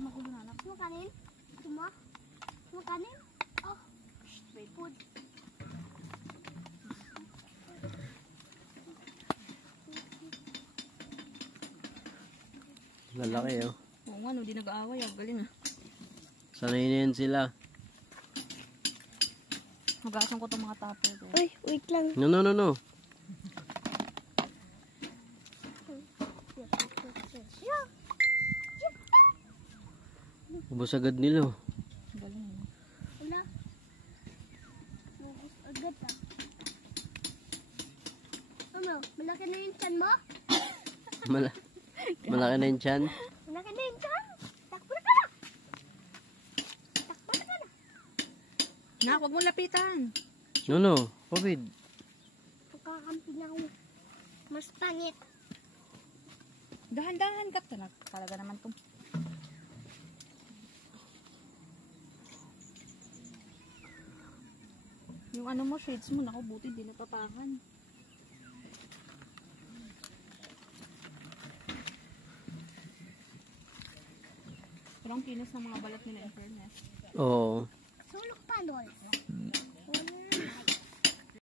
ka magulo na anak. Gusto mo kanin? Gusto mo? Gusto mo kanin? Oh, wait, food. Lalaki oh. Oo nga, no, di nag-aaway. Galing ah. Sanay na yan sila. Magasan ko itong mga tupper. Uy, wait lang. No. Ubus agad nila. Galing ah. Wala. Ubus agad ah. Ano? Malaki na yung tiyan mo? Malaki na yung tiyan. Malaki na yung tiyan? Takbo na ka na! Takbo na ka na! Nak, huwag mo lapitan. No. Covid. Pagkakampi na ako. Mas pangit. Dahan-dahan ka talaga naman to. Yung ano mo, shades mo, naku, buti di natapakan. Pero ang kinis ng mga balat nila in fairness. Oo. Sulok pa, Lol. Wala